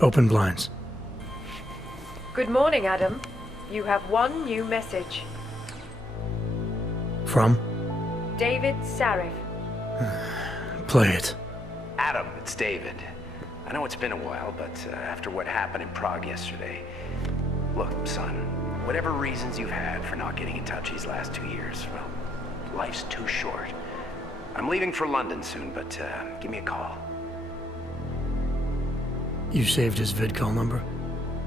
Open blinds. Good morning, Adam. You have one new message. From? David Sarif. Play it. Adam, it's David. I know it's been a while, but after what happened in Prague yesterday... Look, son, whatever reasons you've had for not getting in touch these last 2 years, well, life's too short. I'm leaving for London soon, but give me a call. You saved his vidcall number?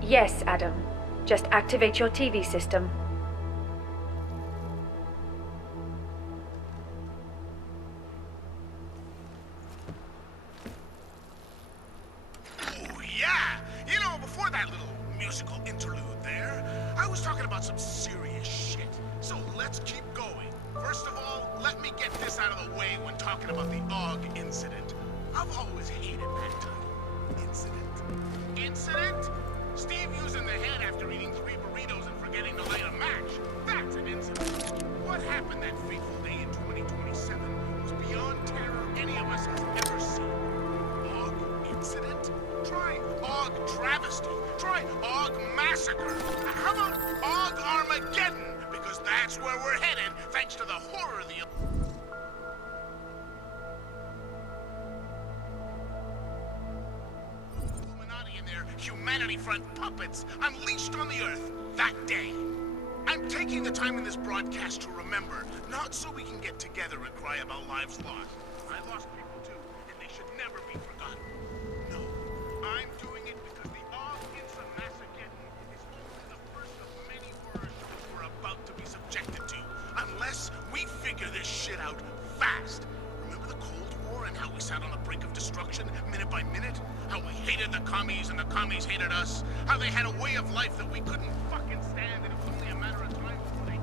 Yes, Adam. Just activate your TV system. Oh, yeah! You know, before that little musical interlude there, I was talking about some serious shit. So let's keep going. First of all, let me get this out of the way when talking about the AUG incident. I've always hated that title. Incident. Incident? Steve using the head after eating 3 burritos and forgetting to light a match. That's an incident. What happened that fateful day in 2027 was beyond terror any of us has ever seen. AUG incident? Try AUG travesty. Try AUG massacre. How about AUG Armageddon? Because that's where we're headed, thanks to the horror of the... Humanity Front puppets unleashed on the Earth that day. I'm taking the time in this broadcast to remember, not so we can get together and cry about lives lost. I lost people too, and they should never be forgotten. No, I'm doing it because the AUG Massacre is only the first of many horror shows we're about to be subjected to, unless we figure this shit out fast. Remember the Cold War and how we sat on the brink of destruction minute by minute? How we hated the commies and the commies hated us? How they had a way of life that we couldn't fucking stand and it was only a matter of time before they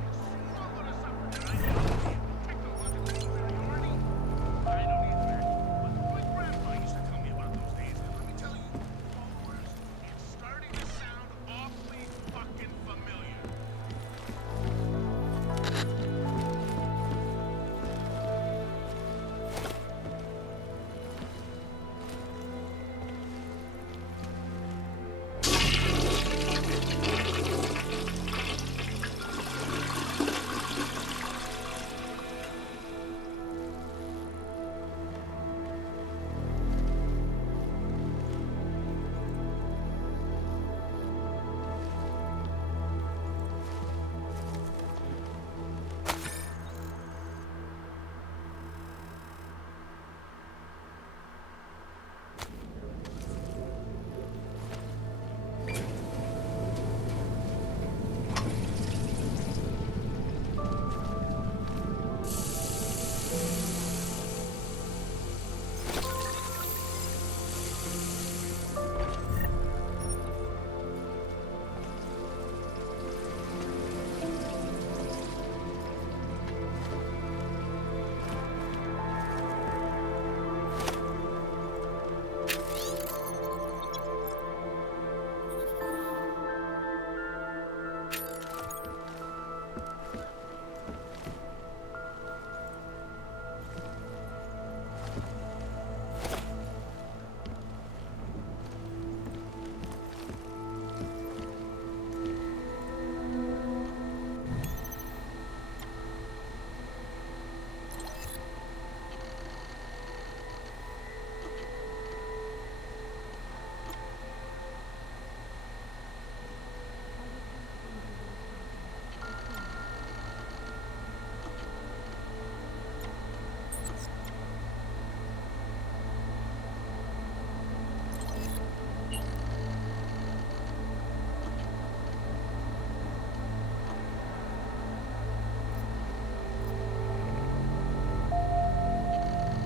swallowed us up with their ideology and technological superiority? I don't either. But my grandpa used to tell me about those days, and let me tell you, followers, it's starting to sound awfully fucking familiar.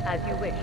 As you wish.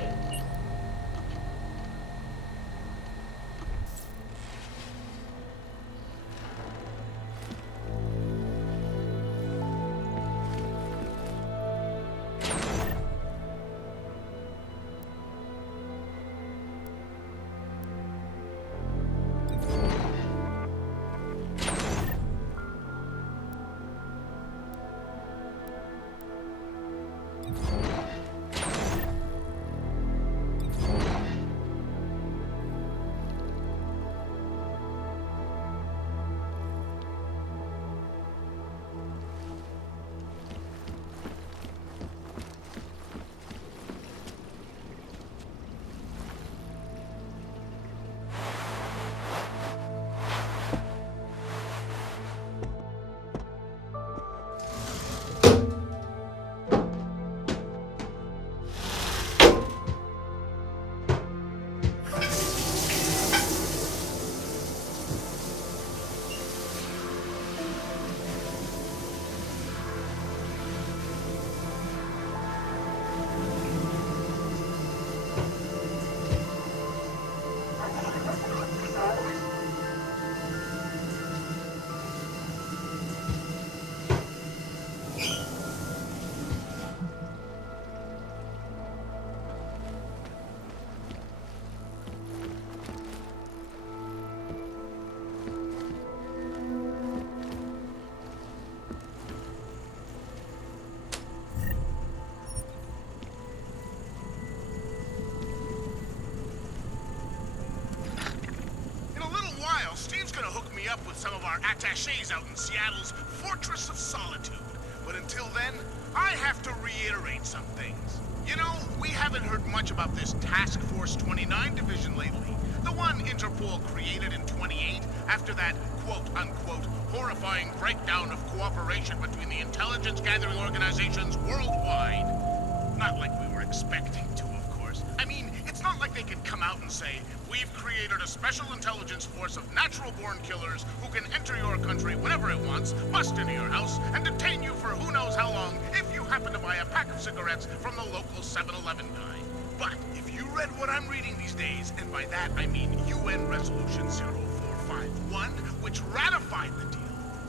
some of our attachés out in Seattle's Fortress of Solitude. But until then, I have to reiterate some things. You know, we haven't heard much about this Task Force 29 division lately. The one Interpol created in 28 after that quote-unquote horrifying breakdown of cooperation between the intelligence-gathering organizations worldwide. Not like we were expecting to, of course. I mean, it's not like they could come out and say, we've created a special intelligence force of natural-born killers who can enter your country whenever it wants, bust into your house, and detain you for who knows how long if you happen to buy a pack of cigarettes from the local 7-Eleven guy. But if you read what I'm reading these days, and by that I mean UN Resolution 0451, which ratified the deal,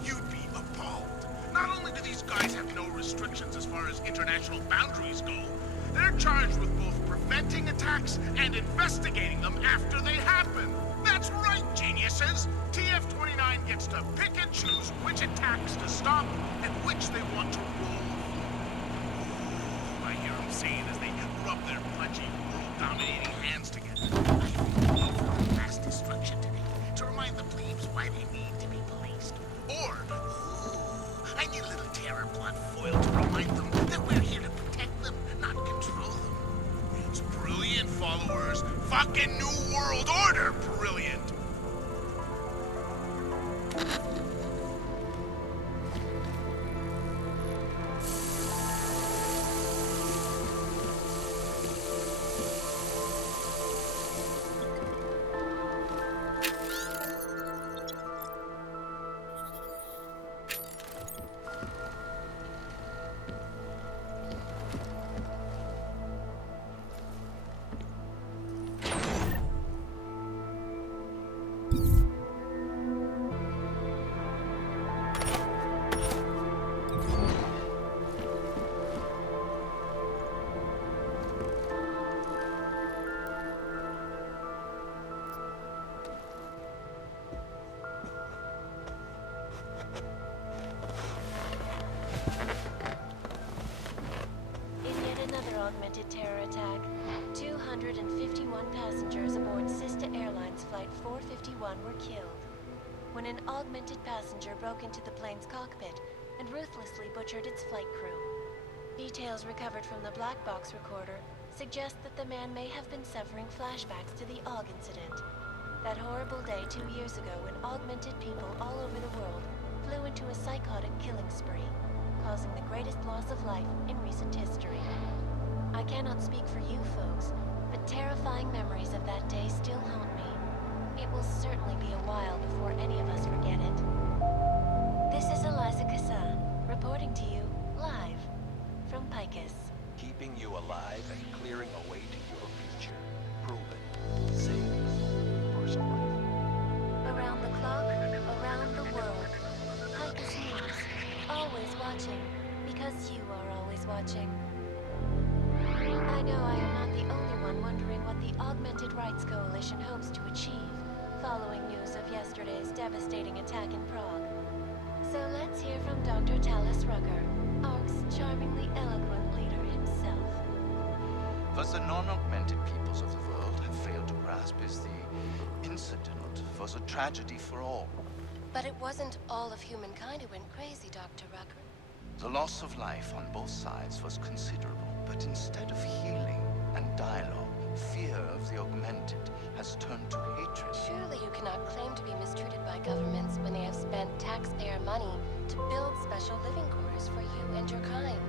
you'd be appalled. Not only do these guys have no restrictions as far as international boundaries go, they're charged with both preventing attacks and investigating them after they happen. That's right, geniuses! TF-29 gets to pick and choose which attacks to stop and which they want to roll. I hear them saying as they rub their pudgy, world-dominating hands together. I really need for mass destruction today to remind the plebes why they need to be policed. Or, ooh, I need a little terror plot foil to remind them that we're here to protect them, not control them. It's brilliant, followers. Fucking New World Order brilliant! Augmented terror attack. 251 passengers aboard Sista Airlines Flight 451 were killed when an augmented passenger broke into the plane's cockpit and ruthlessly butchered its flight crew. Details recovered from the black box recorder suggest that the man may have been suffering flashbacks to the AUG incident. That horrible day 2 years ago when augmented people all over the world flew into a psychotic killing spree, causing the greatest loss of life in recent history. I cannot speak for you folks, but terrifying memories of that day still haunt me. It will certainly be a while before any of us forget it. This is Eliza Kassan, reporting to you live from Picus. Keeping you alive and clearing a way to your future. Proven. Saves. First life. Around the clock, around the world. Picus News. Always watching, because you are always watching. I know I am not the only one wondering what the Augmented Rights Coalition hopes to achieve following news of yesterday's devastating attack in Prague. So let's hear from Dr. Talis Rucker, ARC's charmingly eloquent leader himself. What the non-augmented peoples of the world have failed to grasp is the incident was a tragedy for all. But it wasn't all of humankind who went crazy, Dr. Rucker. The loss of life on both sides was considerable, but instead of healing and dialogue, fear of the augmented has turned to hatred. Surely you cannot claim to be mistreated by governments when they have spent taxpayer money to build special living quarters for you and your kind.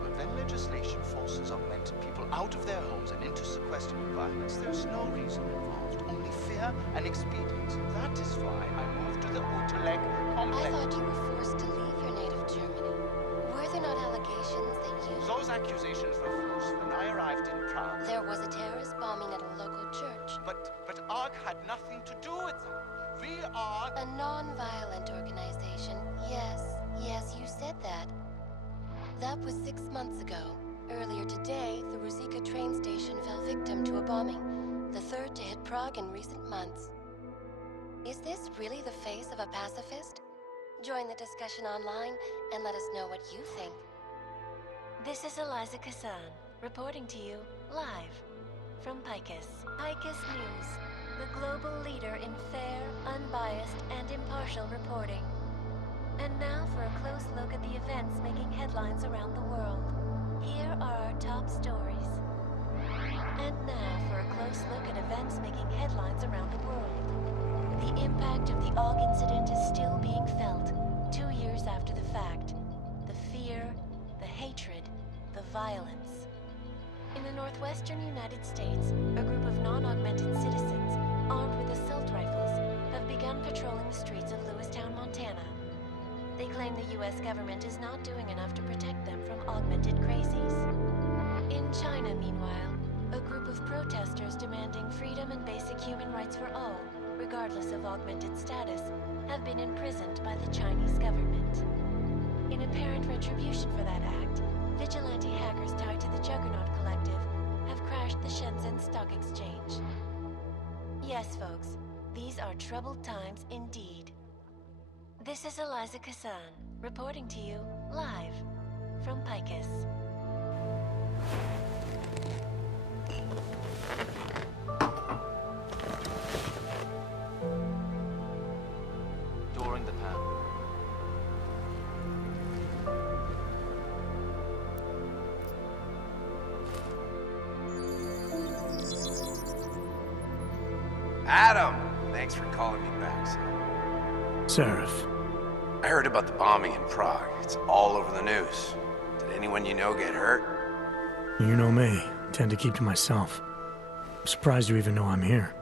But when legislation forces augmented people out of their homes and into sequestered environments, there's no reason involved, only fear and expedience. That is why I moved to the Uteleg complex. I thought you were forced to leave your native Germany. Were there not allegations that you... Those accusations were false. When I arrived in Prague, There was a terrorist bombing at a local church. But ARG had nothing to do with that. We are... A non-violent organization. Yes, you said that. That was 6 months ago. Earlier today, the Ruzicka train station fell victim to a bombing, the third to hit Prague in recent months. Is this really the face of a pacifist? Join the discussion online and let us know what you think. This is Eliza Kassan, reporting to you live from Picus. Picus News. the global leader in fair, unbiased, and impartial reporting. And now for a close look at the events making headlines around the world. Here are our top stories. And now for a close look at events making headlines around the world. The impact of the AUG incident is still being felt, 2 years after the fact. The fear, the hatred, the violence. In the northwestern United States, a group of non-augmented citizens, armed with assault rifles, have begun patrolling the streets of Lewistown, Montana. They claim the US government is not doing enough to protect them from augmented crazies. In China, meanwhile, a group of protesters demanding freedom and basic human rights for all, regardless of augmented status, have been imprisoned by the Chinese government. In apparent retribution for that act, vigilante hackers tied to the Juggernaut Collective have crashed the Shenzhen Stock Exchange. Yes, folks, these are troubled times indeed. This is Eliza Kassan, reporting to you live from Picus. During the pandemic. Adam! Thanks for calling me back, son. Seraph. I heard about the bombing in Prague. It's all over the news. Did anyone you know get hurt? You know me. I tend to keep to myself. I'm surprised you even know I'm here.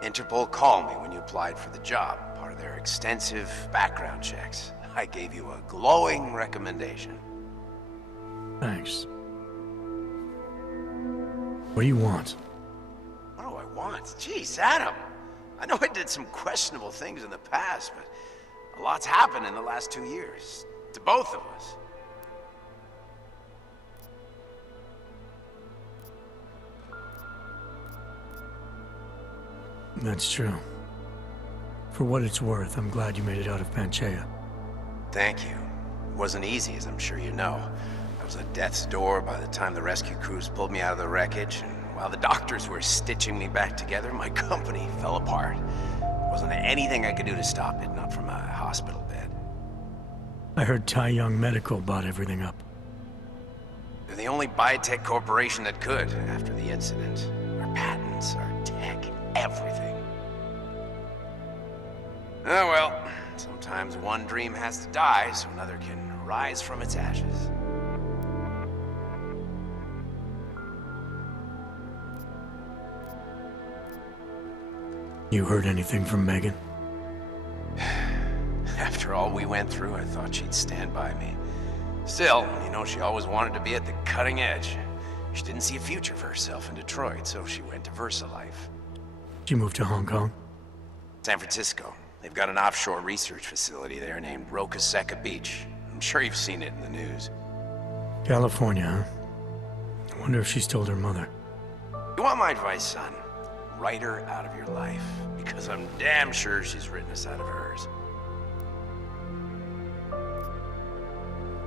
Interpol called me when you applied for the job, part of their extensive background checks. I gave you a glowing recommendation. Thanks. What do you want? What do I want? Jeez, Adam! I know I did some questionable things in the past, but a lot's happened in the last 2 years. To both of us. That's true. For what it's worth, I'm glad you made it out of Panchaea. Thank you. It wasn't easy, as I'm sure you know. I was at death's door by the time the rescue crews pulled me out of the wreckage, and while the doctors were stitching me back together, my company fell apart. There wasn't anything I could do to stop it, not from a hospital bed. I heard Tai Young Medical bought everything up. They're the only biotech corporation that could, after the incident. Our patents, our tech, everything. Oh well, sometimes one dream has to die so another can rise from its ashes. You heard anything from Megan? After all we went through, I thought she'd stand by me. Still, you know, she always wanted to be at the cutting edge. She didn't see a future for herself in Detroit, so she went to VersaLife. She moved to Hong Kong? San Francisco. They've got an offshore research facility there named Roca Seca Beach. I'm sure you've seen it in the news. California, huh? I wonder if she's told her mother. You want my advice, son? Write her out of your life, because I'm damn sure she's written us out of hers.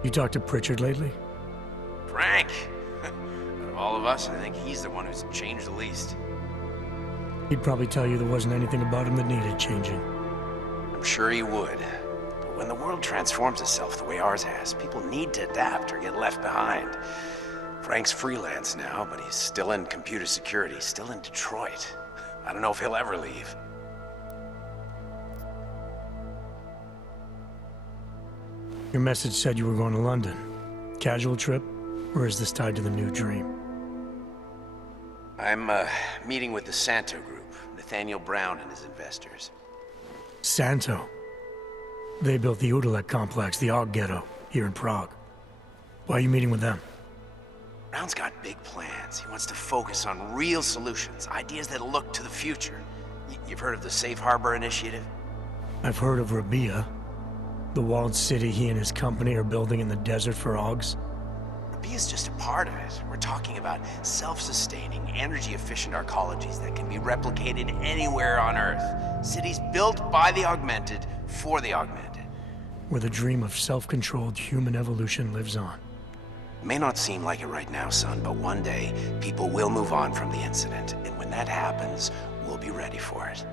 You talked to Pritchard lately? Frank! Out of all of us, I think he's the one who's changed the least. He'd probably tell you there wasn't anything about him that needed changing. I'm sure he would. But when the world transforms itself the way ours has, people need to adapt or get left behind. Frank's freelance now, but he's still in computer security, still in Detroit. I don't know if he'll ever leave. Your message said you were going to London. Casual trip? Or is this tied to the new dream? I'm meeting with the Santo Group, Nathaniel Brown and his investors. Santo? They built the Udalek complex, the AUG ghetto, here in Prague. Why are you meeting with them? Brown's got big plans. He wants to focus on real solutions, ideas that look to the future. You've heard of the Safe Harbor Initiative? I've heard of Rabia, the walled city he and his company are building in the desert for AUGs. Rabia's just a part of it. We're talking about self-sustaining, energy-efficient arcologies that can be replicated anywhere on Earth. Cities built by the augmented, for the augmented. Where the dream of self-controlled human evolution lives on. It may not seem like it right now, son, but one day, people will move on from the incident. And when that happens, we'll be ready for it.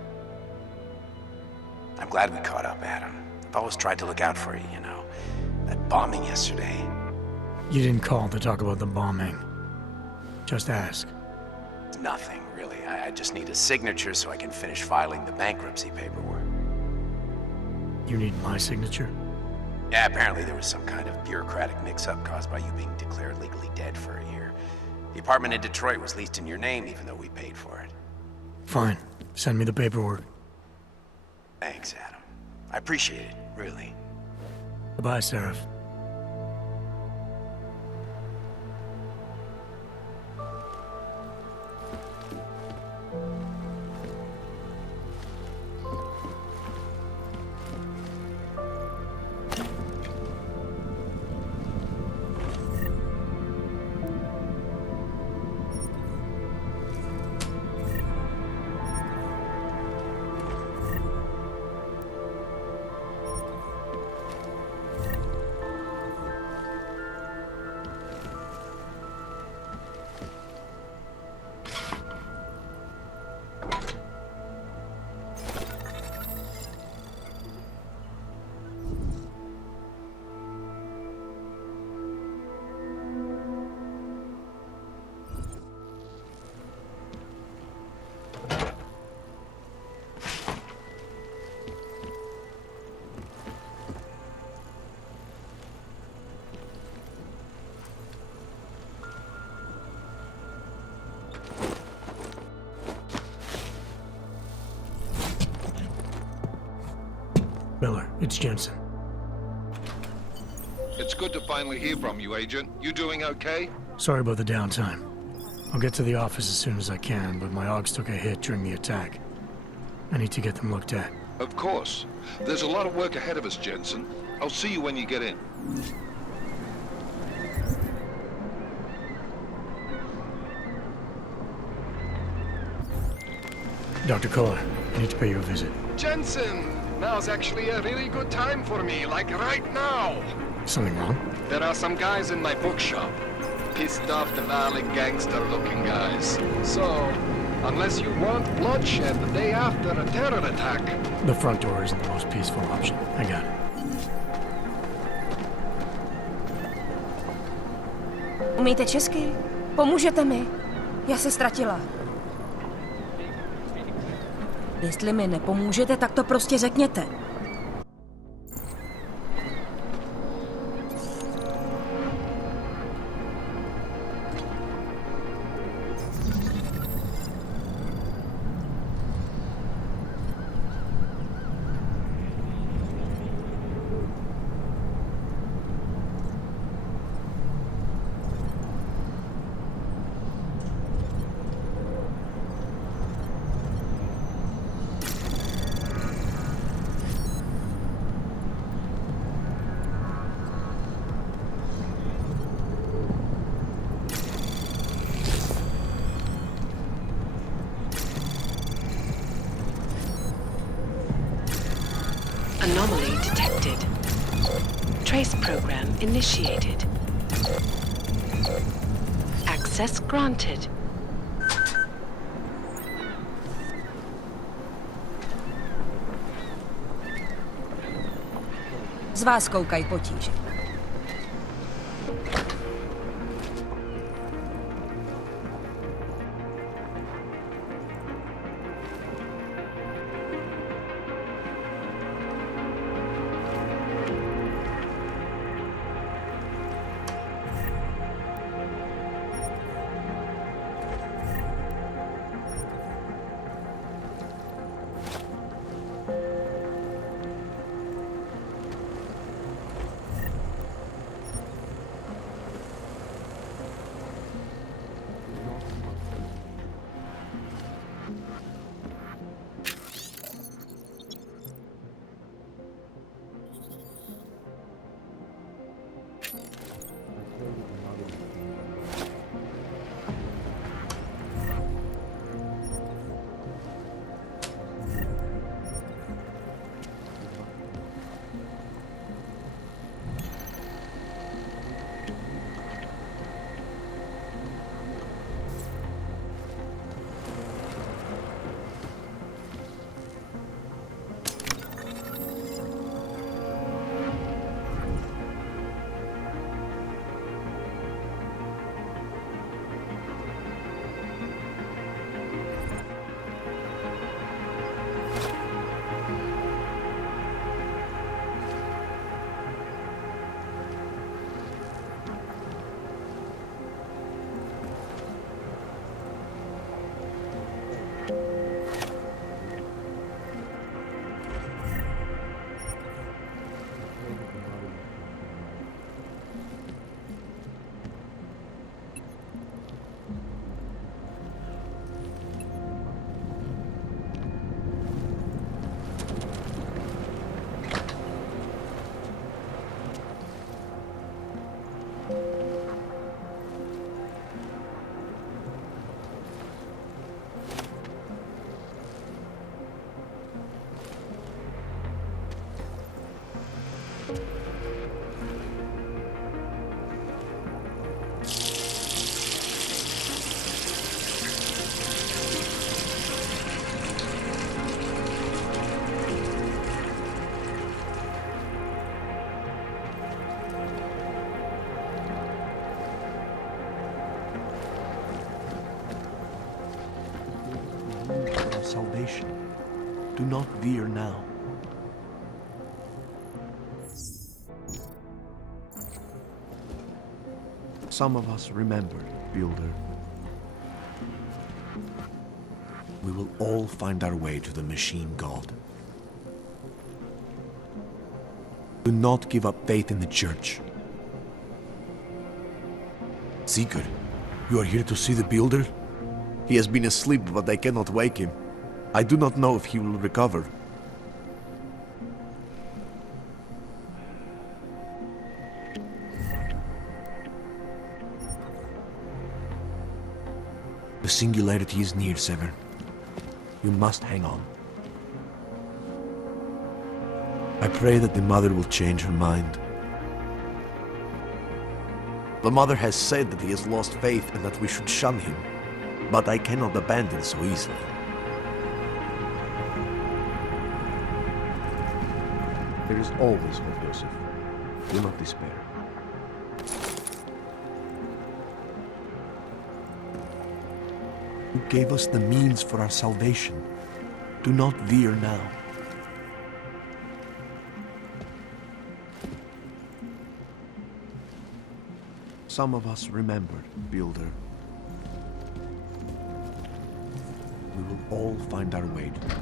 I'm glad we caught up, Adam. I've always tried to look out for you, you know. That bombing yesterday. You didn't call to talk about the bombing. Just ask. It's nothing, really. I just need a signature so I can finish filing the bankruptcy paperwork. You need my signature? Yeah, apparently there was some kind of bureaucratic mix-up caused by you being declared legally dead for a year. The apartment in Detroit was leased in your name, even though we paid for it. Fine. Send me the paperwork. Thanks, Adam. I appreciate it, really. Goodbye, Seraph. Miller, it's Jensen. It's good to finally hear from you, Agent. You doing okay? Sorry about the downtime. I'll get to the office as soon as I can, but my Augs took a hit during the attack. I need to get them looked at. Of course. There's a lot of work ahead of us, Jensen. I'll see you when you get in. Dr. Kohler, I need to pay you a visit. Jensen! Now's actually a really good time for me, like right now! Something wrong? There are some guys in my bookshop. Pissed off the Valley gangster-looking guys. So, unless you want bloodshed the day after a terror attack... The front door isn't the most peaceful option. I got it. Umíte česky? Pomůžete mi? Já se ztratila. Jestli mi nepomůžete, tak to prostě řekněte. Anomaly detected. Trace program initiated. Access granted. Z vás koukají potíže. For our salvation. Do not veer now. Some of us remembered, Builder. We will all find our way to the machine god. Do not give up faith in the church. Seeker, you are here to see the Builder? He has been asleep, but I cannot wake him. I do not know if he will recover. The singularity is near, Sever. You must hang on. I pray that the mother will change her mind. The mother has said that he has lost faith and that we should shun him, but I cannot abandon so easily. There is always hope, Joseph. Do not despair. You gave us the means for our salvation. Do not veer now. Some of us remembered, Builder. We will all find our way to them.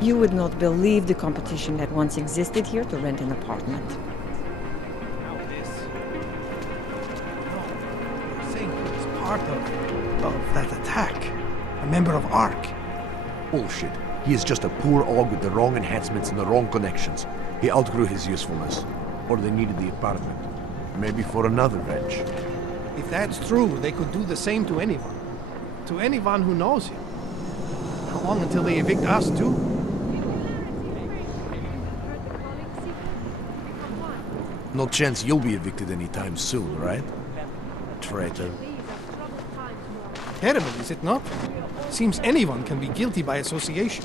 You would not believe the competition that once existed here to rent an apartment. You're saying he was part of that attack. A member of ARC. Bullshit. He is just a poor og with the wrong enhancements and the wrong connections. He outgrew his usefulness. Or they needed the apartment. Maybe for another wrench. If that's true, they could do the same to anyone. To anyone who knows him. How long until they evict us, too? No chance you'll be evicted anytime soon, right? Traitor. Terrible, is it not? Seems anyone can be guilty by association.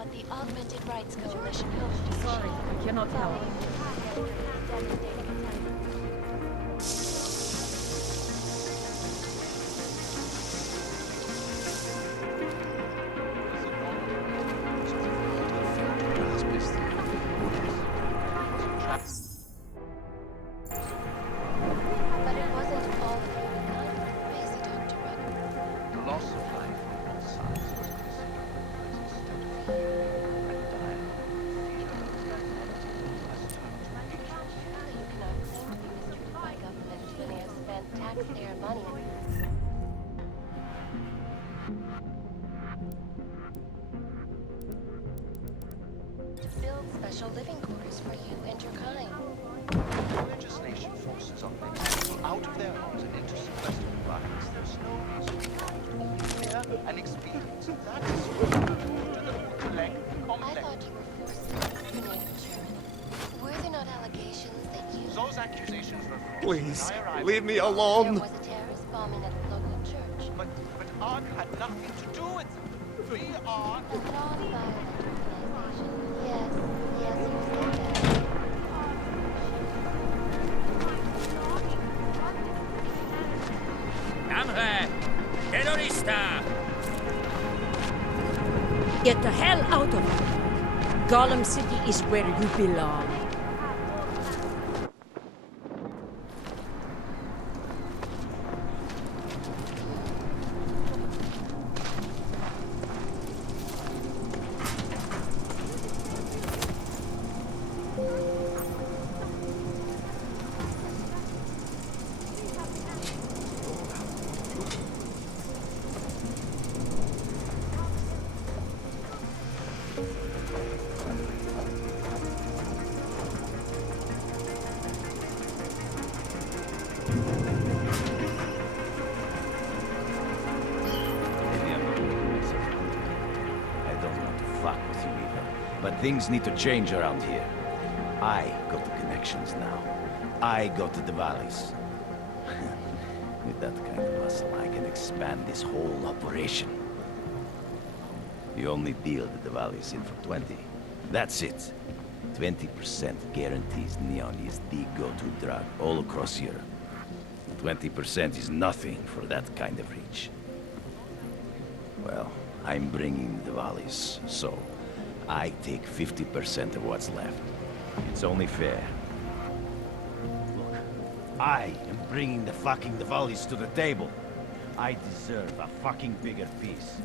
what the Augmented Rights Coalition hopes to achieve. Sorry, I cannot help. Following the Prague devastating attack. But it wasn't all for the kind, is it, Dr. Rucker? The loss of life on both sides was considered as instead of fear and dire, fear has turned to hatred. You cannot claim to be mistreated by government when they have spent taxpayer money. To build special living quarters for you and your kind. Legislation forces on many people out of their homes and into sequestered environments. There's no reason involved, only fear and experience. That is why I moved to the Utrecht I complex. thought you were forced to be native German. Were there not allegations that you... Those accusations were false. Please, When I arrived, leave me There alone. was a terrorist bombing at the local church. But ARC had nothing to do with it. We are... A non-violent organization. Yes, yes, you said that. Tamre! Terrorista! Get the hell out of here! Gollum City is where you belong. I don't want to fuck with you either, but things need to change around here. I got the connections now. I got to the valleys. With that kind of muscle, I can expand this whole operation. The only deal that the valley's in for 20. That's it. 20% guarantees neon is the go-to drug all across Europe. 20% is nothing for that kind of reach. Well, I'm bringing the valleys, so I take 50% of what's left. It's only fair. Look, I am bringing the valleys to the table. I deserve a fucking bigger piece.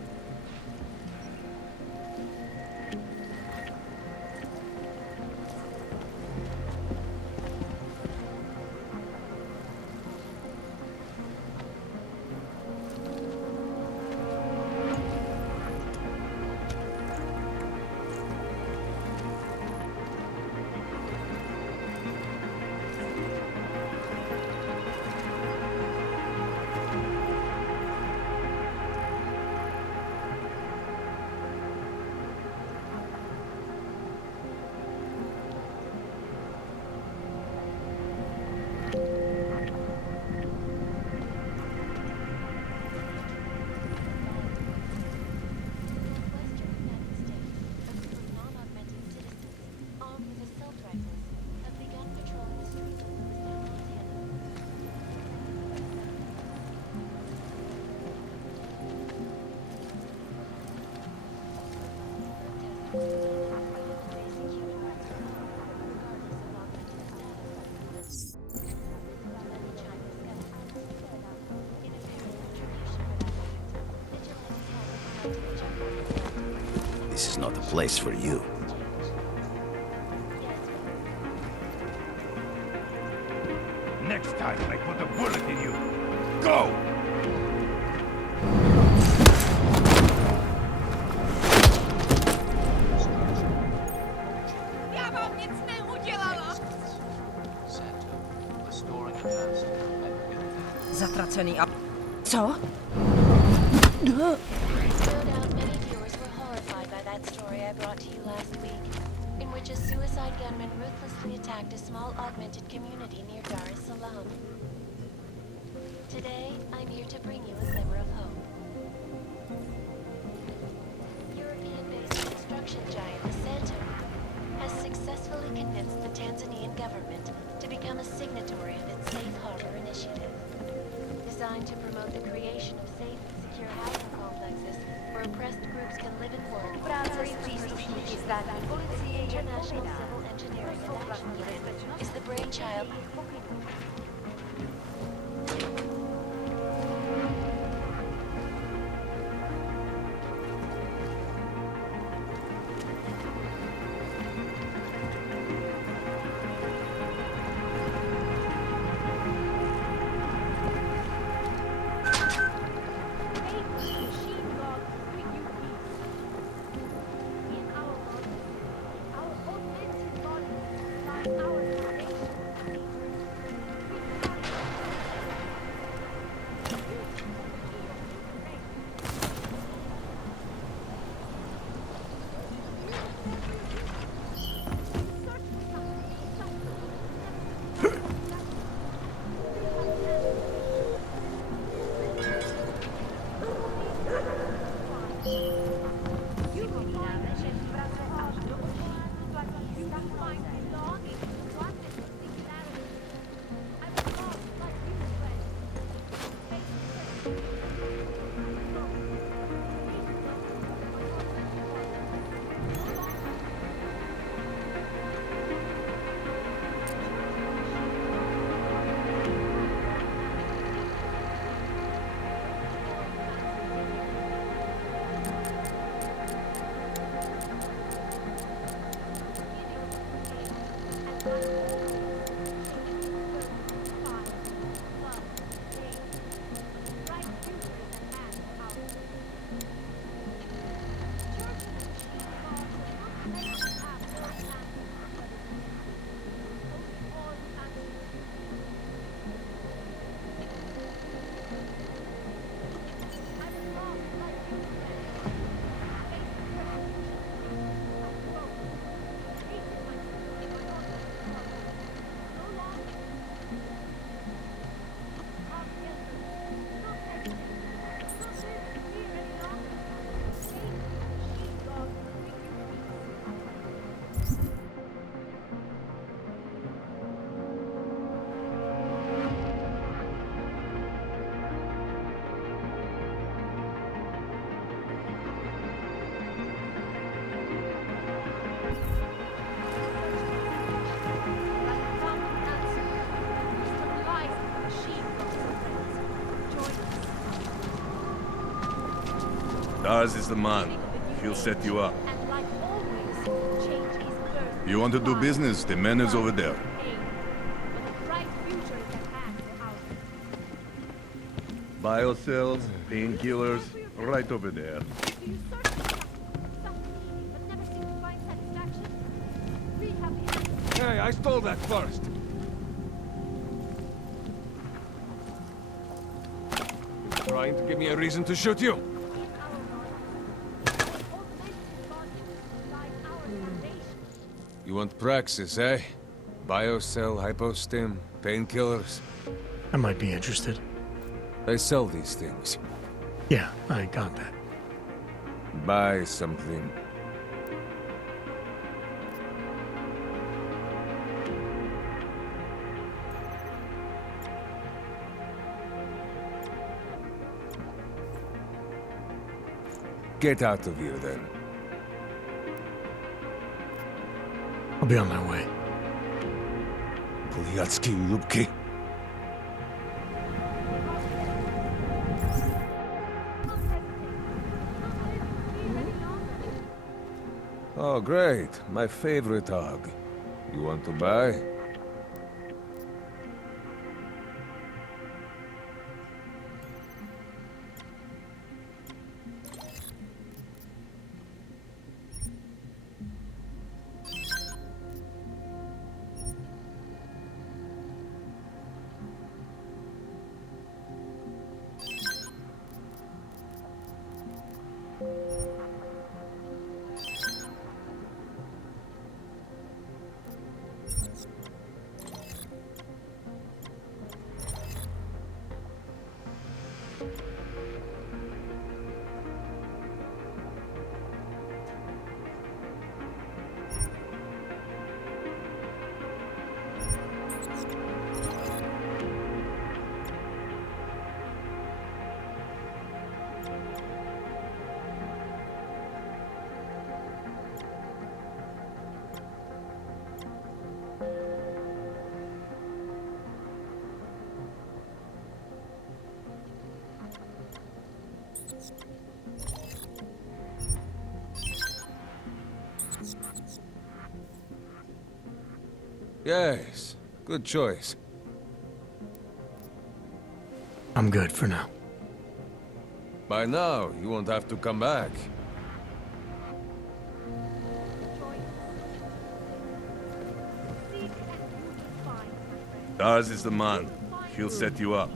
This is not a place for you. Next time I put a bullet in you. Go! Já vám nic neudělala! Zatracený a... Co? No doubt many viewers were horrified by that story I brought to you last week, in which a suicide gunman ruthlessly attacked a small augmented community near Dar es Salaam. Today, I'm here to bring you a glimmer of hope. European-based construction successfully convinced the Tanzanian government to become a signatory of its Safe Harbor Initiative, designed to promote the creation of safe and secure housing complexes where oppressed groups can live and work. The International Civil Engineering and Action Unit is the brainchild. Dars is the man. He'll set you up. You want to do business? The man is over there. Biocells, painkillers, right over there. Hey, I stole that first. Trying to give me a reason to shoot you? You want Praxis, eh? Biocell, hypostim, painkillers. I might be interested. They sell these things. Yeah, I got that. Buy something. Get out of here, then. I'll be on my way. Poliatsky Lubki. Oh, great. My favorite hog. You want to buy? Yes, good choice. I'm good for now. By now, you won't have to come back. Ours is the man. He'll set you up.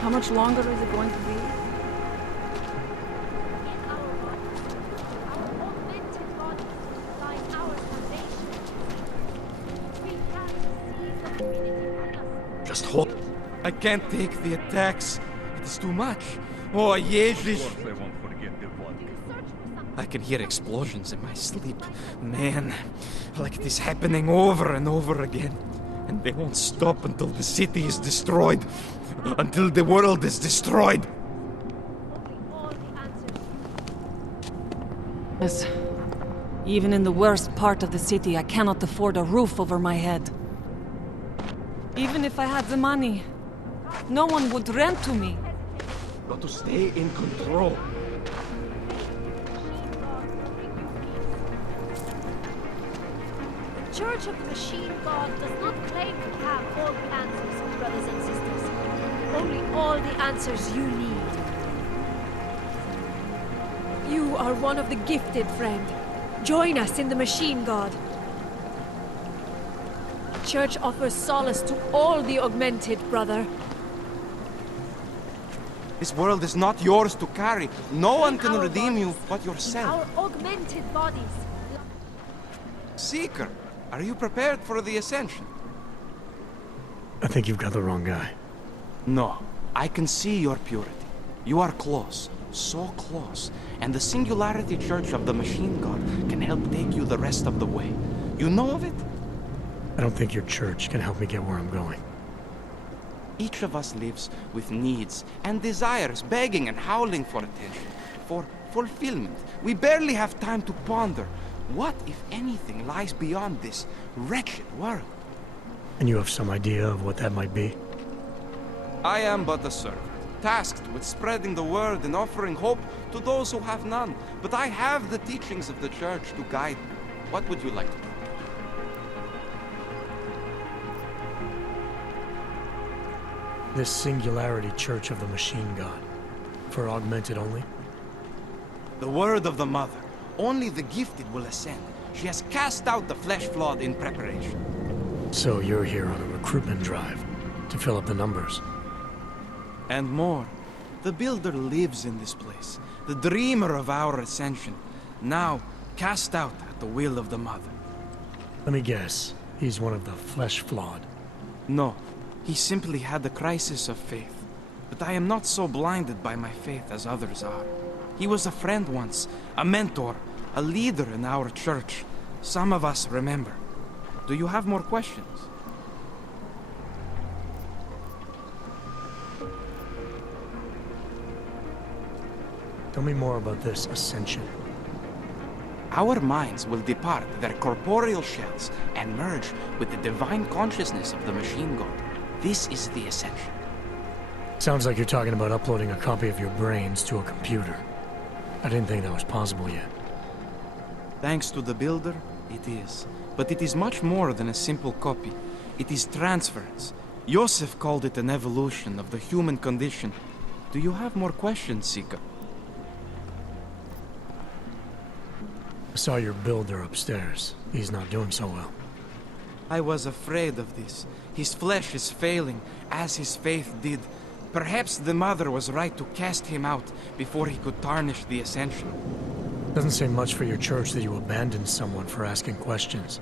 How much longer is it going to be? Just hold. I can't take the attacks. It is too much. Oh, Jesus. I can hear explosions in my sleep. Man, like it is happening over and over again. And they won't stop until the city is destroyed. Until the world is destroyed. Yes. Even in the worst part of the city, I cannot afford a roof over my head. Even if I had the money, no one would rent to me. Got to stay in control. The Church of the Machine God does not claim to have all the answers, brothers and sisters. Only all the answers you need. You are one of the gifted, friend. Join us in the Machine God. The Church offers solace to all the augmented, brother. This world is not yours to carry. No one can redeem you but yourself. Our augmented bodies. Seeker, are you prepared for the Ascension? I think you've got the wrong guy. No, I can see your purity. You are close, so close. And the Singularity Church of the Machine God can help take you the rest of the way. You know of it? I don't think your church can help me get where I'm going. Each of us lives with needs and desires, begging and howling for attention, for fulfillment. We barely have time to ponder what, if anything, lies beyond this wretched world. And you have some idea of what that might be? I am but a servant, tasked with spreading the word and offering hope to those who have none. But I have the teachings of the Church to guide me. What would you like to know? This Singularity Church of the Machine God. For augmented only? The word of the Mother. Only the gifted will ascend. She has cast out the flesh-flawed in preparation. So you're here on a recruitment drive to fill up the numbers. And more. The Builder lives in this place. The dreamer of our ascension. Now cast out at the will of the Mother. Let me guess. He's one of the flesh-flawed. No. He simply had a crisis of faith. But I am not so blinded by my faith as others are. He was a friend once, a mentor, a leader in our church. Some of us remember. Do you have more questions? Tell me more about this ascension. Our minds will depart their corporeal shells and merge with the divine consciousness of the Machine God. This is the ascension. Sounds like you're talking about uploading a copy of your brains to a computer. I didn't think that was possible yet. Thanks to the Builder, it is. But it is much more than a simple copy. It is transference. Joseph called it an evolution of the human condition. Do you have more questions, Seeker? I saw your Builder upstairs. He's not doing so well. I was afraid of this. His flesh is failing, as his faith did. Perhaps the Mother was right to cast him out before he could tarnish the Ascension. Doesn't say much for your church that you abandoned someone for asking questions.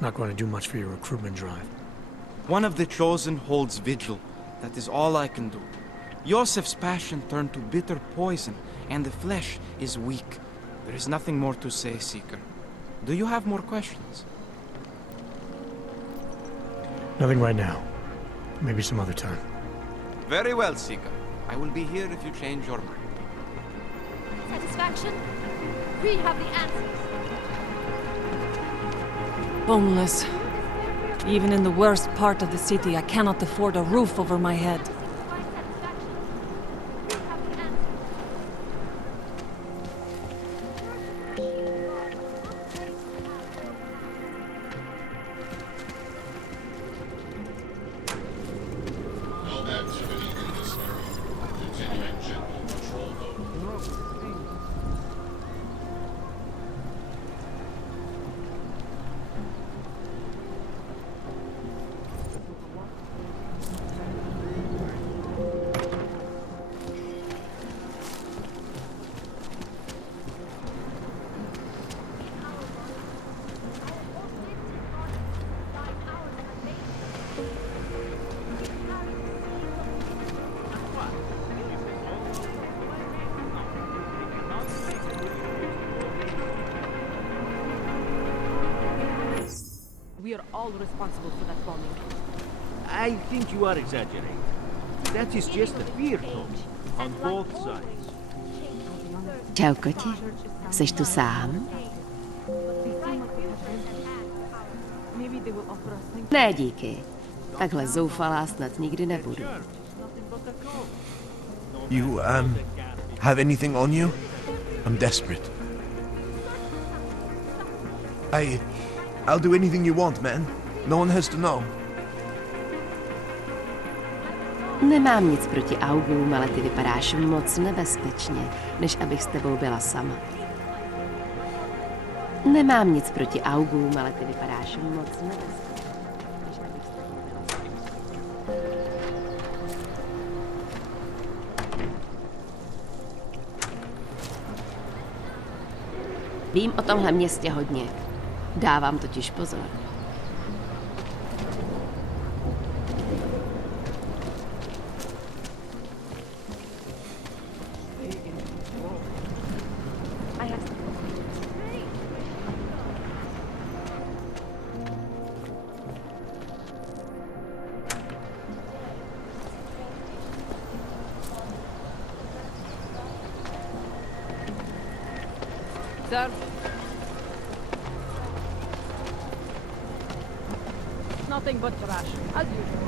Not going to do much for your recruitment drive. One of the chosen holds vigil. That is all I can do. Joseph's passion turned to bitter poison, and the flesh is weak. There is nothing more to say, Seeker. Do you have more questions? Nothing right now. Maybe some other time. Very well, Seeker. I will be here if you change your mind. Satisfaction? We have the answers. Boneless. Even in the worst part of the city, I cannot afford a roof over my head. We are all responsible for that bombing. I think you are exaggerating. That is just a fear talk on both sides. Čau, koti. Seš tu sám? Ne, díky. Takhle zoufalá snad nikdy nebudu. You, have anything on you? I'm desperate. I'll do anything you want, man. No one has to know. Nemám nic proti augům, ale ty vypadáš moc nebezpečně, než abych s tebou byla sama. Nemám nic proti augům, ale ty vypadáš moc nebezpečně, než abych s tebou byla sama. Vím o tomhle městě hodně. Dávám totiž pozor. Sir? Nothing but trash, as usual.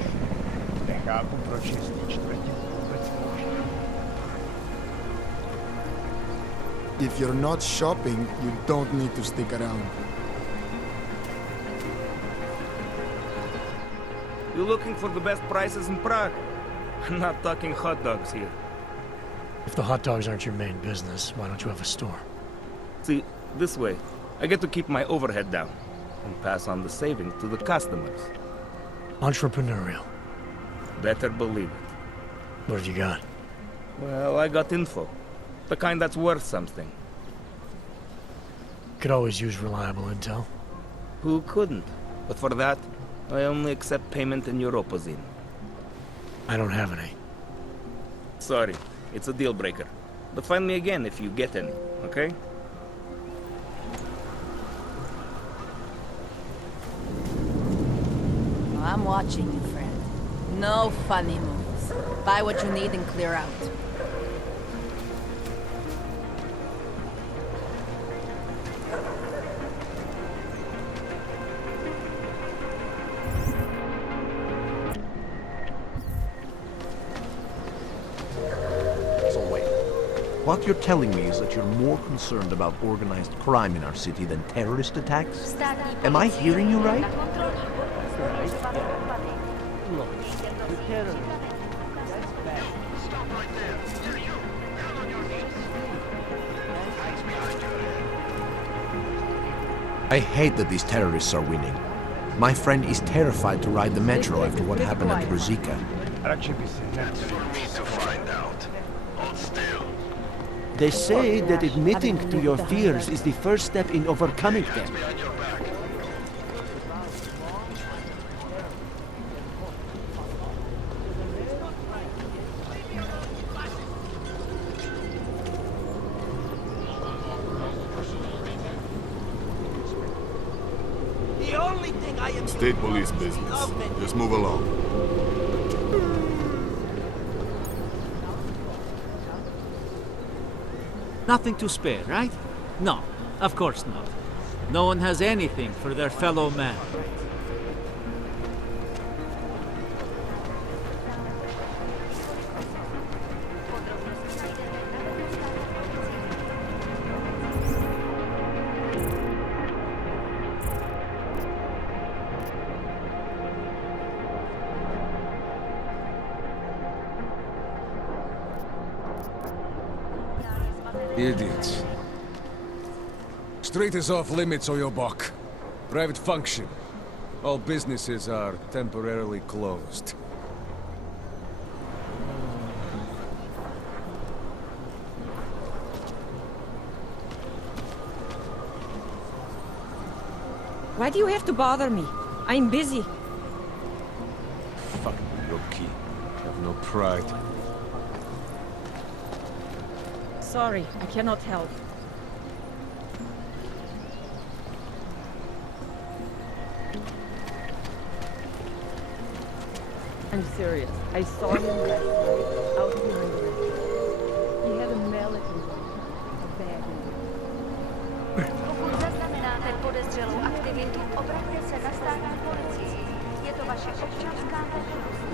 Nechápu, proč je z té čtvrti vůbec možná. If you're not shopping, you don't need to stick around. You looking for the best prices in Prague? I'm not talking hot dogs here. If the hot dogs aren't your main business, why don't you have a store? See, this way, I get to keep my overhead down and pass on the savings to the customers. Entrepreneurial. Better believe it. What have you got? Well, I got info. The kind that's worth something. Could always use reliable intel. Who couldn't? But for that, I only accept payment in Europozine. I don't have any. Sorry, it's a deal breaker. But find me again if you get any, okay? I'm watching you, friend. No funny moves. Buy what you need and clear out. So wait. What you're telling me is that you're more concerned about organized crime in our city than terrorist attacks? Am I hearing you right? Look, the terrorists. That's bad. Stop right there. Here, you. Down on your knees. Hands behind your head. I hate that these terrorists are winning. My friend is terrified to ride the metro after what happened at Ruzika. That's for me to find out. Hold still. They say that admitting to your fears is the first step in overcoming them. State police business. Just move along. Nothing to spare, right? No, of course not. No one has anything for their fellow man. Idiots. Street is off limits, Oyobok. Private function. All businesses are temporarily closed. Why do you have to bother me? I'm busy. Fucking rookie. Have no pride. Sorry, I cannot help. I'm serious. I saw him last night, out behind the restaurant. He had a mallet in his hand, a bag in it. Pokud zaznamenáte podezřelou aktivitu, obraťte se na státní policii. Je to vaše občanská povinnost.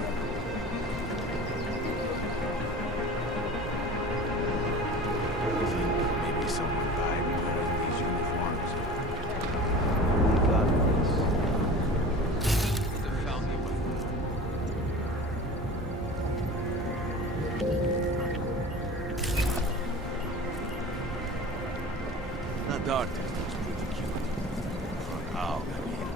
Maybe someone died wearing these uniforms. That artist was pretty cute. For now, I mean.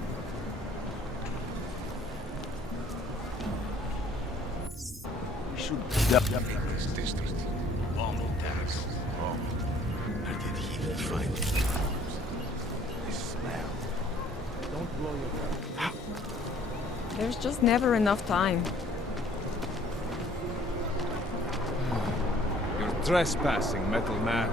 We should definitely in this district. Bomb attacks. Oh. Where did he even find it? This smell. Don't blow your cover. There's just never enough time. You're trespassing, metal man.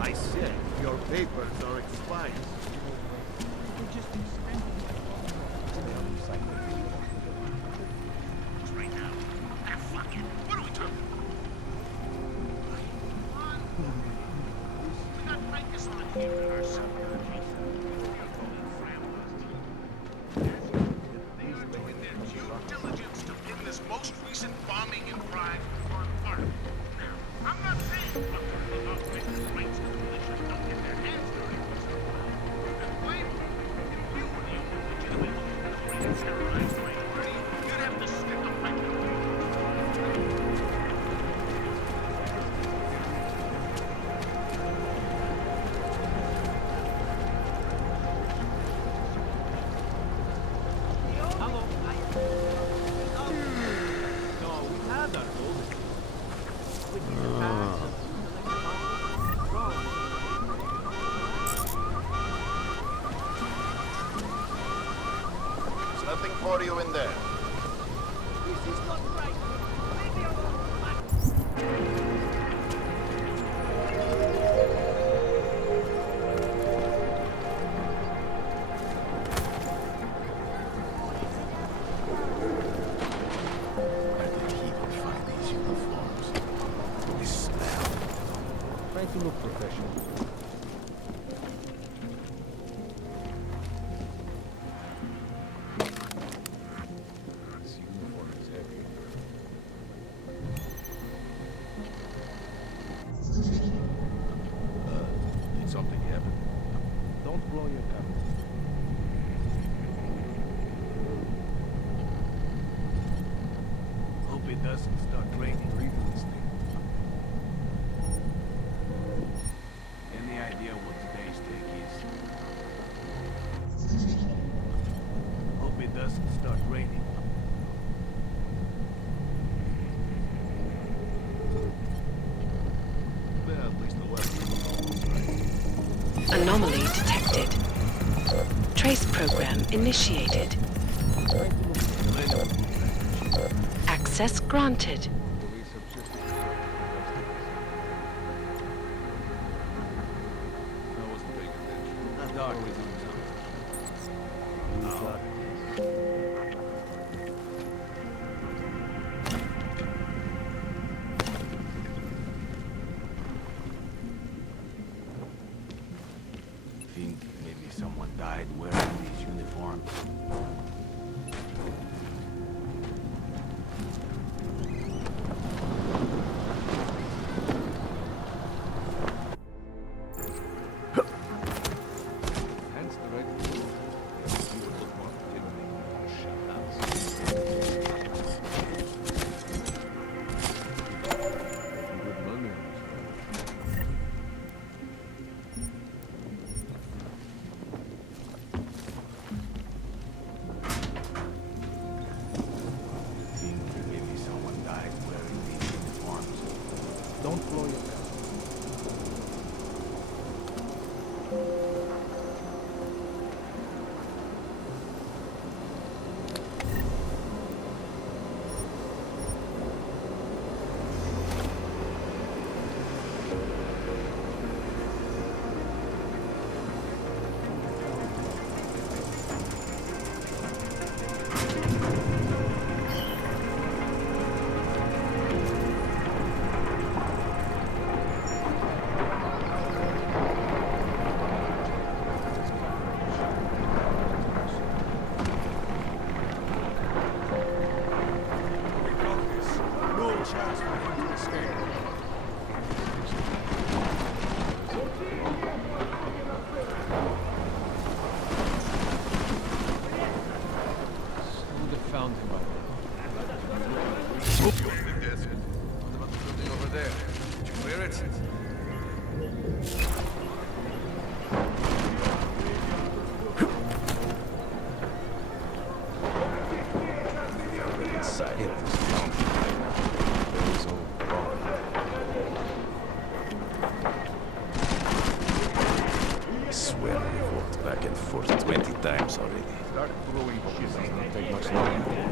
I said your papers are expired. Right now. Ah, fuck it. What are we talking about? We got Frankus on here in our submarine. They are doing their due diligence to pin this most recent bombing in Prague on Park. Now, I'm not saying the operators' rights to militia don't get their hands dirty once in a while. And blame them. If you were the only legitimate operator terrorized minority, you'd have to stick a pipe in the Nothing for you in there. This is not right. Where did he even find these uniforms? This smell. Trying to look professional. This uniform is heavy. Did something happen? Don't blow your cover. Hope it doesn't start raining. Reading this thing. Any idea what today's take is? Hope it doesn't start raining. Well, at least the weather. Anomaly detected. Trace program initiated. Access granted. Think maybe someone died wearing these uniforms. Don't blow your cover. I swear we've walked back and forth 20 times already. Start throwing shit. Doesn't take much longer.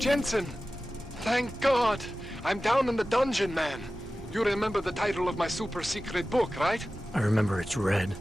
Jensen! Thank God! I'm down in the dungeon, man. You remember the title of my super secret book, right? I remember it's red.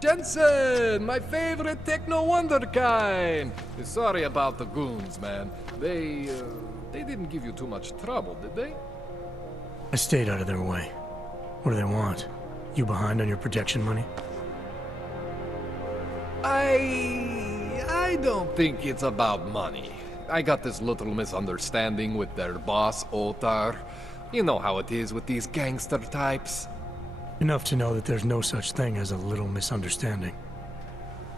Jensen, my favorite techno wonderkind. Sorry about the goons, man. They didn't give you too much trouble, did they? I stayed out of their way. What do they want? You behind on your protection money? I don't think it's about money. I got this little misunderstanding with their boss, Otar. You know how it is with these gangster types. Enough to know that there's no such thing as a little misunderstanding.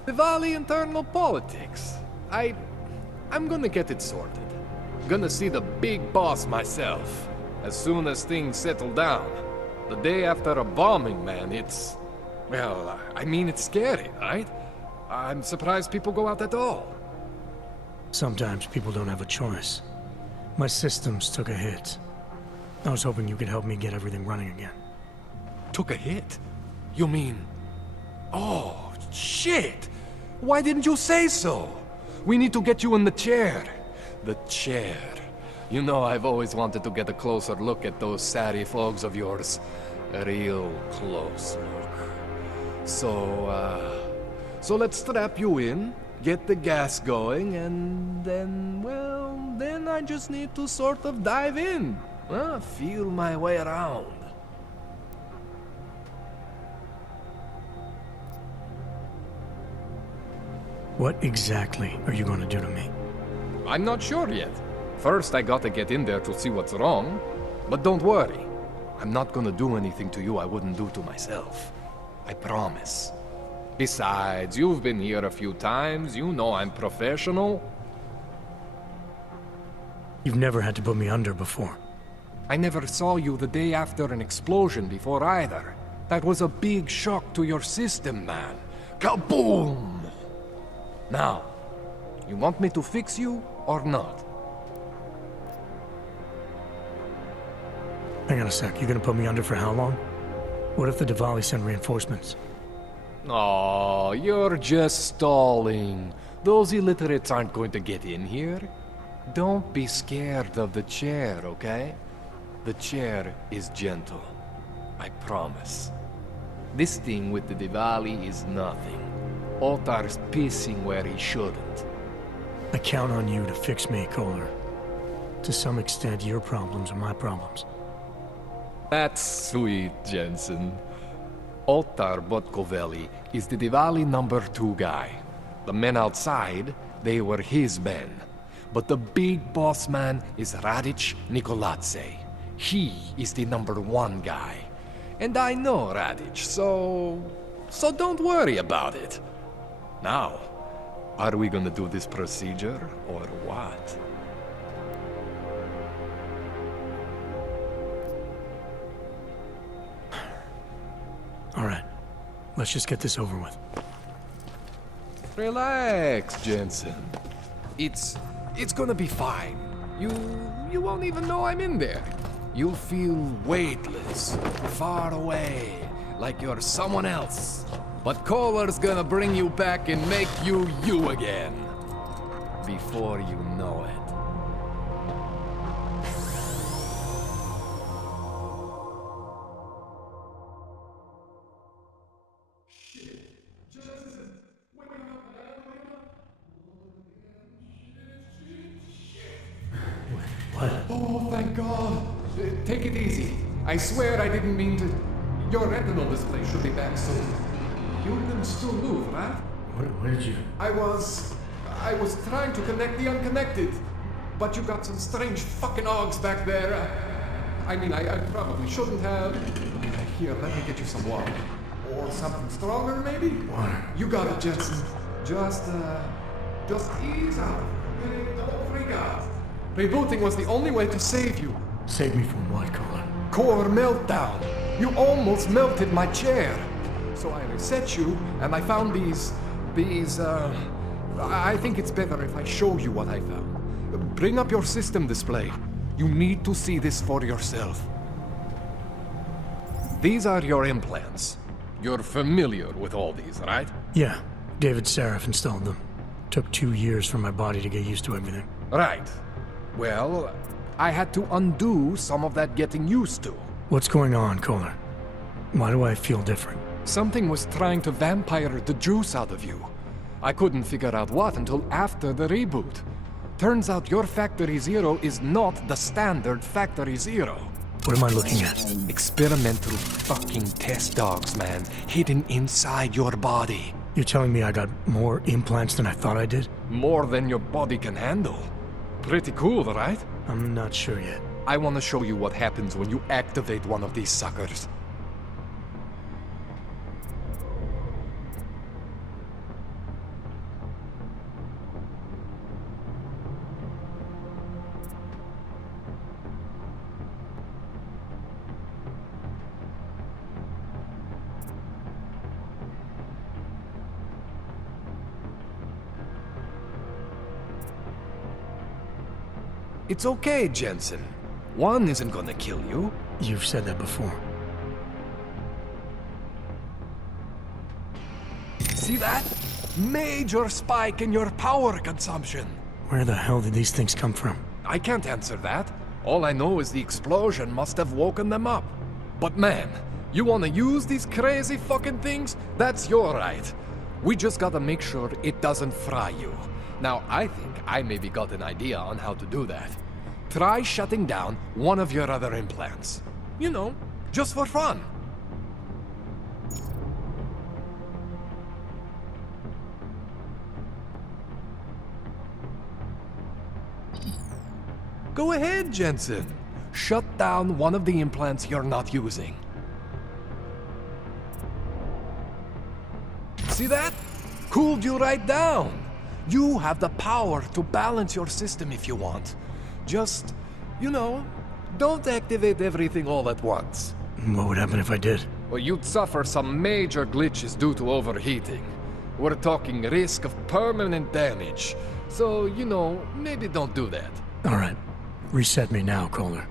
Diwali internal politics. I'm gonna get it sorted. Gonna see the big boss myself. As soon as things settle down. The day after a bombing, man, it's... Well, I mean, it's scary, right? I'm surprised people go out at all. Sometimes people don't have a choice. My systems took a hit. I was hoping you could help me get everything running again. Took a hit? You mean... Oh, shit! Why didn't you say so? We need to get you in the chair. The chair. You know, I've always wanted to get a closer look at those satty fogs of yours. A real close look. So let's strap you in, get the gas going, and then, well, then I just need to sort of dive in. Feel my way around. What exactly are you going to do to me? I'm not sure yet. First, I gotta get in there to see what's wrong. But don't worry. I'm not gonna do anything to you I wouldn't do to myself. I promise. Besides, you've been here a few times. You know I'm professional. You've never had to put me under before. I never saw you the day after an explosion before either. That was a big shock to your system, man. Kaboom! Now, you want me to fix you or not? Hang on a sec, you're gonna put me under for how long? What if the Diwali send reinforcements? Oh, you're just stalling. Those illiterates aren't going to get in here. Don't be scared of the chair, okay? The chair is gentle. I promise. This thing with the Diwali is nothing. Otar's pissing where he shouldn't. I count on you to fix me, Kohler. To some extent, your problems are my problems. That's sweet, Jensen. Otar Botkoveli is the Diwali #2 guy. The men outside, they were his men. But the big boss man is Radic Nikoladze. He is the #1 guy. And I know Radic, so don't worry about it. Now, are we gonna do this procedure, or what? Let's just get this over with. Relax, Jensen. It's gonna be fine. You won't even know I'm in there. You'll feel weightless, far away, like you're someone else. But Kohler's gonna bring you back and make you you again. Before you know it. What? Oh, thank God. Take it easy. I swear I didn't mean to. Your retinal display should be back soon. You can still move, right? Where did you? I was trying to connect the unconnected. But you got some strange fucking ogs back there. I mean, I probably shouldn't have. Here, let me get you some water. Or something stronger, maybe? Water. You got it, Jensen. Just ease out. Don't freak out. Rebooting was the only way to save you. Save me from what, Kohler? Core meltdown. You almost melted my chair. So I reset you, and I found these, I think it's better if I show you what I found. Bring up your system display. You need to see this for yourself. These are your implants. You're familiar with all these, right? Yeah. David Sarif installed them. Took 2 years for my body to get used to everything. Right. Well, I had to undo some of that getting used to. What's going on, Kohler? Why do I feel different? Something was trying to vampire the juice out of you. I couldn't figure out what until after the reboot. Turns out your Factory Zero is not the standard Factory Zero. What am I looking at? Experimental fucking test dogs, man. Hidden inside your body. You're telling me I got more implants than I thought I did? More than your body can handle. Pretty cool, right? I'm not sure yet. I want to show you what happens when you activate one of these suckers. It's okay, Jensen. One isn't gonna kill you. You've said that before. See that? Major spike in your power consumption. Where the hell did these things come from? I can't answer that. All I know is the explosion must have woken them up. But man, you wanna use these crazy fucking things? That's your right. We just gotta make sure it doesn't fry you. Now, I think I maybe got an idea on how to do that. Try shutting down one of your other implants. You know, just for fun. Go ahead, Jensen. Shut down one of the implants you're not using. See that? Cooled you right down. You have the power to balance your system if you want. Just, you know, don't activate everything all at once. What would happen if I did? Well, you'd suffer some major glitches due to overheating. We're talking risk of permanent damage. So, you know, maybe don't do that. All right. Reset me now, Kohler.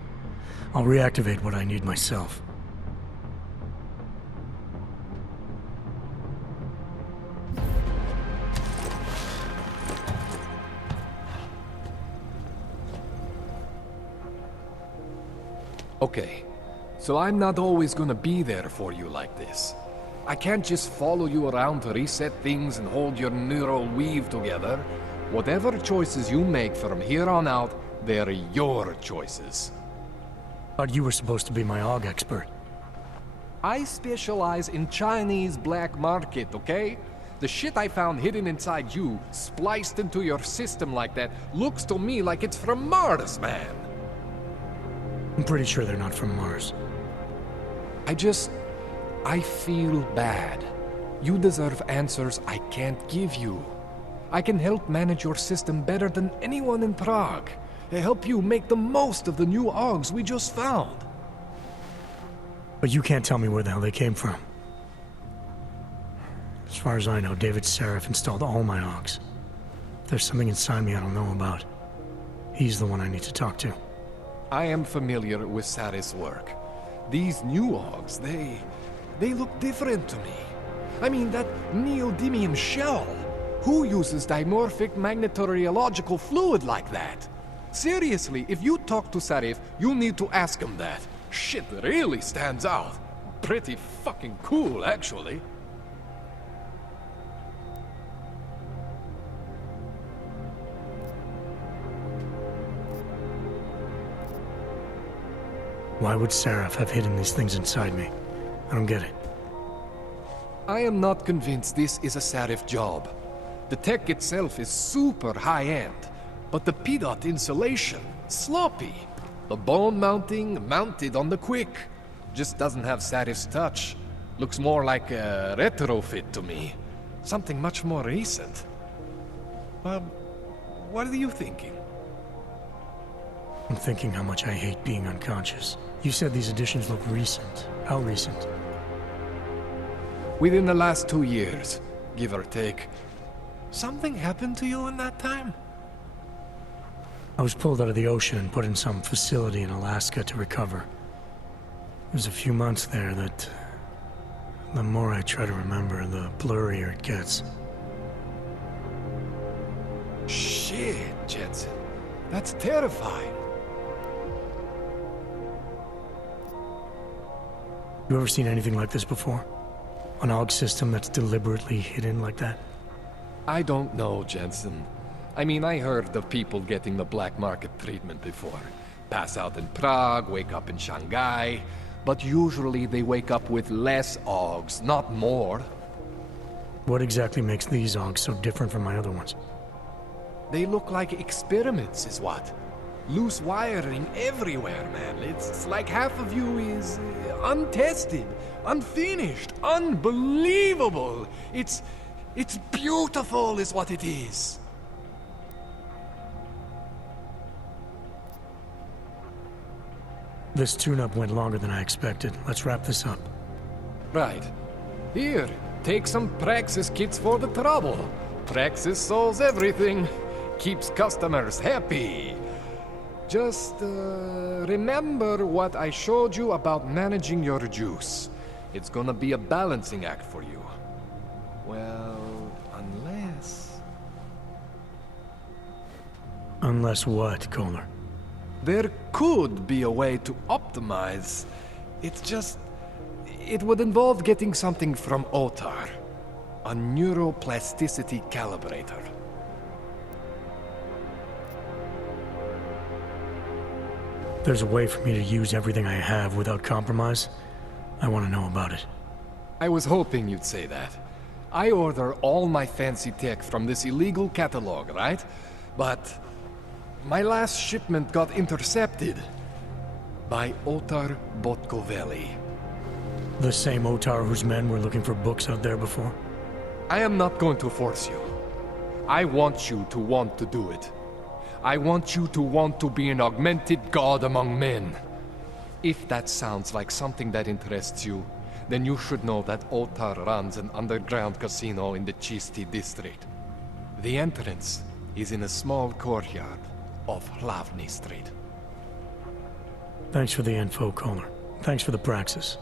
I'll reactivate what I need myself. Okay, so I'm not always gonna be there for you like this. I can't just follow you around to reset things and hold your neural weave together. Whatever choices you make from here on out, they're your choices. Thought you were supposed to be my AUG expert. I specialize in Chinese black market, okay? The shit I found hidden inside you, spliced into your system like that, looks to me like it's from Mars, man. I'm pretty sure they're not from Mars. I feel bad. You deserve answers I can't give you. I can help manage your system better than anyone in Prague. Help you make the most of the new AUGs we just found. But you can't tell me where the hell they came from. As far as I know, David Seraph installed all my Augs. If there's something inside me I don't know about, he's the one I need to talk to. I am familiar with Sarif's work. These new Augs, they look different to me. I mean, that neodymium shell. Who uses dimorphic magnetorheological fluid like that? Seriously, if you talk to Sarif, you need to ask him that. Shit really stands out. Pretty fucking cool, actually. Why would Seraph have hidden these things inside me? I don't get it. I am not convinced this is a Sarif job. The tech itself is super high-end, but the PDOT insulation, sloppy. The bone mounting, mounted on the quick. Just doesn't have Sarif's touch. Looks more like a retrofit to me. Something much more recent. Well, what are you thinking? I'm thinking how much I hate being unconscious. You said these additions look recent. How recent? Within the last 2 years, give or take. Something happened to you in that time? I was pulled out of the ocean and put in some facility in Alaska to recover. There's a few months there that... the more I try to remember, the blurrier it gets. Shit, Jensen. That's terrifying. You ever seen anything like this before? An AUG system that's deliberately hidden like that? I don't know, Jensen. I mean, I heard of people getting the black market treatment before. Pass out in Prague, wake up in Shanghai. But usually they wake up with less AUGs, not more. What exactly makes these AUGs so different from my other ones? They look like experiments, is what? Loose wiring everywhere, man. It's like half of you is untested, unfinished, unbelievable. It's beautiful is what it is. This tune-up went longer than I expected. Let's wrap this up. Right. Here, take some Praxis kits for the trouble. Praxis solves everything. Keeps customers happy. Just, remember what I showed you about managing your juice. It's gonna be a balancing act for you. Well, unless... Unless what, Kohler? There could be a way to optimize. It's just... it would involve getting something from Otar. A neuroplasticity calibrator. There's a way for me to use everything I have without compromise? I want to know about it. I was hoping you'd say that. I order all my fancy tech from this illegal catalog, right? But my last shipment got intercepted by Otar Botkoveli. The same Otar whose men were looking for books out there before? I am not going to force you. I want you to want to do it. I want you to want to be an augmented god among men. If that sounds like something that interests you, then you should know that Otar runs an underground casino in the Chisti district. The entrance is in a small courtyard off Hlavny Street. Thanks for the info, Kohler. Thanks for the praxis.